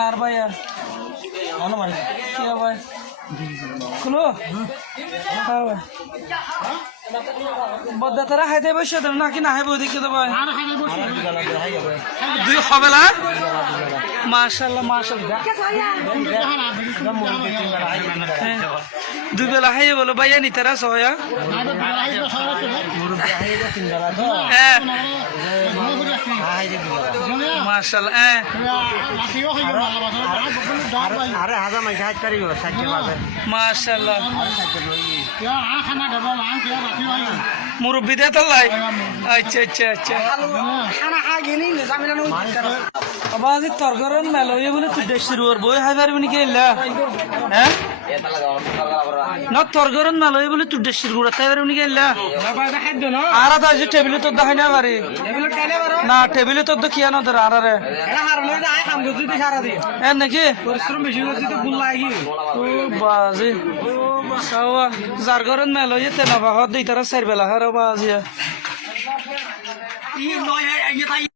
আর ভাই আর কি ভাই খুলো হ্যাঁ ভাই বদ্দা তারা হাইতে বসে দেন নাকি না হাইব দেখে তো ভাই দুই হবে না মাশাআল্লাহ মাশাআল্লাহ দুই বেলা হাইয়ে বলো ভাইয়া নি তারা সয়া হ্যাঁ মাশাআল্লাহ আরে হাজার মাইক হাত করি সাইকেল বাজে মাশাআল্লাহ মুরব্বি দে তাল্লাই আচ্ছা আচ্ছা আচ্ছা আবাজ তরগরন মেলো এ বলে তুই দেশ শুরু করবো হাই পারবি নাকি এলা হ্যাঁ না তরগরন মেলো এ বলে তুই দেশ শুরু করতে পারবি নাকি এলা আর আদা যে টেবিলে তোর দেখাই না পারি না টেবিলে তোর দেখিয়া না তোর আর আরে এর নাকি পরিশ্রম বেশি করছি তো ভুল লাগি ও বাজি সাওয়া যার ঘরন মেলো এতে না বাহত দিই তারা সাইর বেলা হারো বাজিয়া